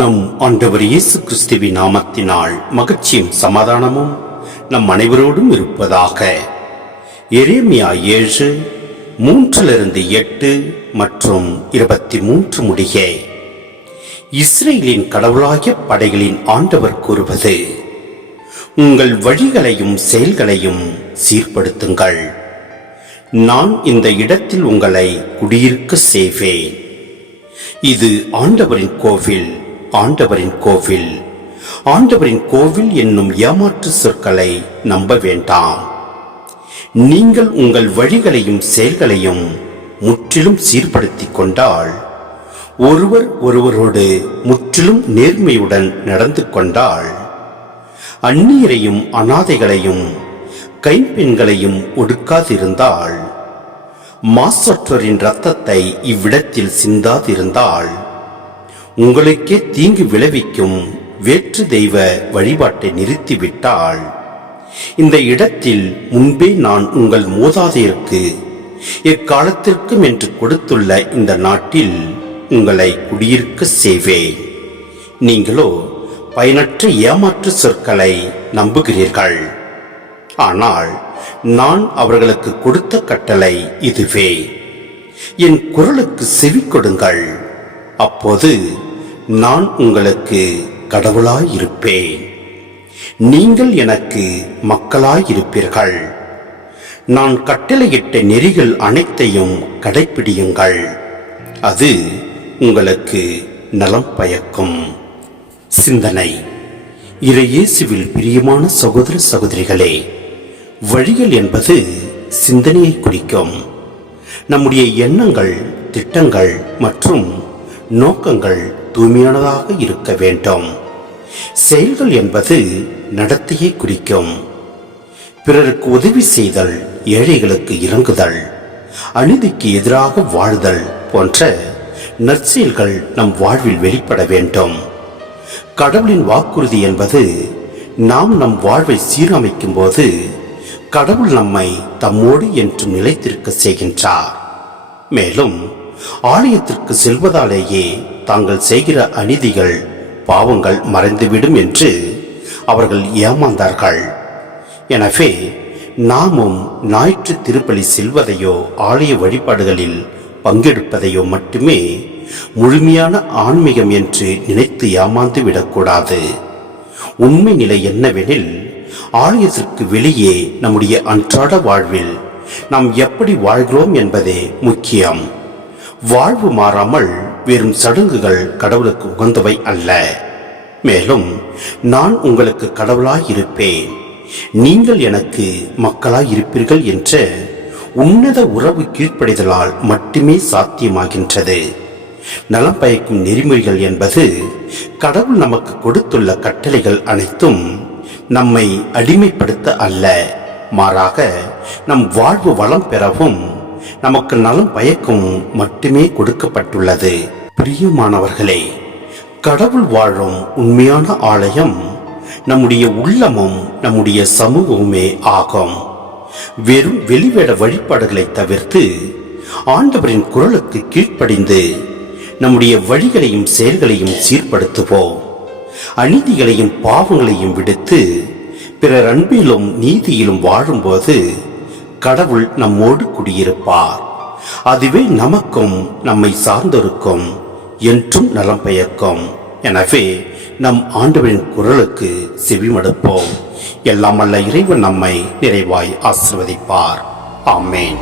நம் ஆண்டவர் இயேசு கிறிஸ்துவின் நாமத்தினால் மகிழ்ச்சியும் சமாதானமும் நம் அனைவரோடும் இருப்பதாக. எரேமியா 7:3-8 மற்றும் 23 முடிய இஸ்ரேலின் கடவுளாகிய படைகளின் ஆண்டவர் கூறுவது: உங்கள் வழிகளையும் செயல்களையும் சீர்படுத்துங்கள். நான் இந்த இடத்தில் உங்களை குடியிருக்க செய்வேன். இது ஆண்டவரின் கோவில், ஆண்டவரின் கோவில், ஆண்டவரின் கோவில் என்னும் ஏமாற்று சொற்களை நம்ப வேண்டாம். நீங்கள் உங்கள் வழிகளையும் செயல்களையும் முற்றிலும் சீர்படுத்திக் கொண்டால், ஒருவர் ஒருவரோடு முற்றிலும் நேர்மையுடன் நடந்து கொண்டால், அந்நியரையும் அனாதைகளையும் கைம்பெண்களையும் ஒடுக்காதிருந்தால், மாசற்றோரின் இரத்தத்தை இவ்விடத்தில் சிந்தாதிருந்தால், உங்களுக்கே தீங்கு விளைவிக்கும் வேற்று தெய்வ வழிபாட்டை நிறுத்திவிட்டால், இந்த இடத்தில் முன்பே நான் உங்கள் மூதாதையருக்கு எக்காலத்திற்கும் என்று கொடுத்துள்ள இந்த நாட்டில் உங்களை குடியிருக்க செய்வேன். நீங்களோ பயனற்ற ஏமாற்று சொற்களை நம்புகிறீர்கள். ஆனால் நான் அவர்களுக்கு கொடுத்த கட்டளை இதுவே: என் குரலுக்கு செவி கொடுங்கள். அப்போது நான் உங்களுக்கு கடவுளாயிருப்பேன், நீங்கள் எனக்கு மக்களாயிருப்பீர்கள். நான் கட்டளையிட்ட நெறிகள் அனைத்தையும் கடைப்பிடியுங்கள். அது உங்களுக்கு நலம் பயக்கும். சிந்தனை. இறையேசுவில் பிரியமான சகோதர சகோதரிகளே, வழிகள் என்பது சிந்தனையை குறிக்கும். நம்முடைய எண்ணங்கள், திட்டங்கள் மற்றும் நோக்கங்கள் தூய்மையானதாக இருக்க வேண்டும். செயல்கள் என்பது நடத்தையை குறிக்கும். பிறருக்கு உதவி செய்தல், ஏழைகளுக்கு இறங்குதல், அநீதிக்கு எதிராக வாழ்தல் போன்ற நற்செயல்கள் நம் வாழ்வில் வெளிப்பட வேண்டும். கடவுளின் வாக்குறுதி என்பது நாம் நம் வாழ்வை சீரமைக்கும் போது கடவுள் நம்மை தம்மோடு என்றும் நிலைத்திருக்க செய்கின்றார். மேலும் ஆலயத்திற்கு செல்வதாலேயே தாங்கள் செய்கிற அநீதிகள், பாவங்கள் மறைந்துவிடும் என்று அவர்கள் ஏமாந்தார்கள். எனவே நாமும் ஞாயிற்று திருப்பலி செல்வதையோ ஆலய வழிபாடுகளில் பங்கெடுப்பதையோ மட்டுமே முழுமையான ஆன்மீகம் என்று நினைத்து ஏமாந்து விடக்கூடாது. உண்மை நிலை என்னவெனில், ஆலயத்திற்கு வெளியே நம்முடைய அன்றாட வாழ்வில் நாம் எப்படி வாழ்கிறோம் என்பதே முக்கியம். வாழ்வு மாறாமல் வெறும் சடங்குகள் கடவுளுக்கு உகந்தவை அல்ல. மேலும் நான் உங்களுக்கு கடவுளாயிருப்பேன், நீங்கள் எனக்கு மக்களாயிருப்பீர்கள் என்ற உன்னத உறவு கீழ்ப்படிதலால் மட்டுமே சாத்தியமாகின்றது. நலம் பயக்கும் நெறிமுறைகள் என்பது கடவுள் நமக்கு கொடுத்துள்ள கட்டளைகள் அனைத்தும் நம்மை அடிமைப்படுத்த அல்ல, மாறாக நம் வாழ்வு வளம் பெறவும் நமக்கு நலம் பயக்கும் மட்டுமே கொடுக்கப்பட்டுள்ளது. பிரியமானவர்களே, கடவுள் வாழும் உண்மையான ஆலயம் நம்முடைய உள்ளமும் நம்முடைய சமூகமுமே ஆகும். வெறும் வெளிவேட வழிபாடுகளை தவிர்த்து ஆண்டவரின் குரலுக்கு கீழ்ப்படிந்து நம்முடைய வழிகளையும் செயல்களையும் சீர்படுத்துவோம். அநீதிகளையும் பாவங்களையும் விடுத்து பிறர் அன்பிலும் நீதியிலும் வாழும்போது கடவுள் நம்மோடு குடியிருப்பார். அதுவே நமக்கும் நம்மை சார்ந்தோருக்கும் என்றும் நலம் பயக்கும். எனவே நம் ஆண்டவரின் குரலுக்கு செவிமடுப்போம். எல்லாம் வல்ல இறைவன் நம்மை நிறைவாய் ஆசீர்வதிப்பார். ஆமென்.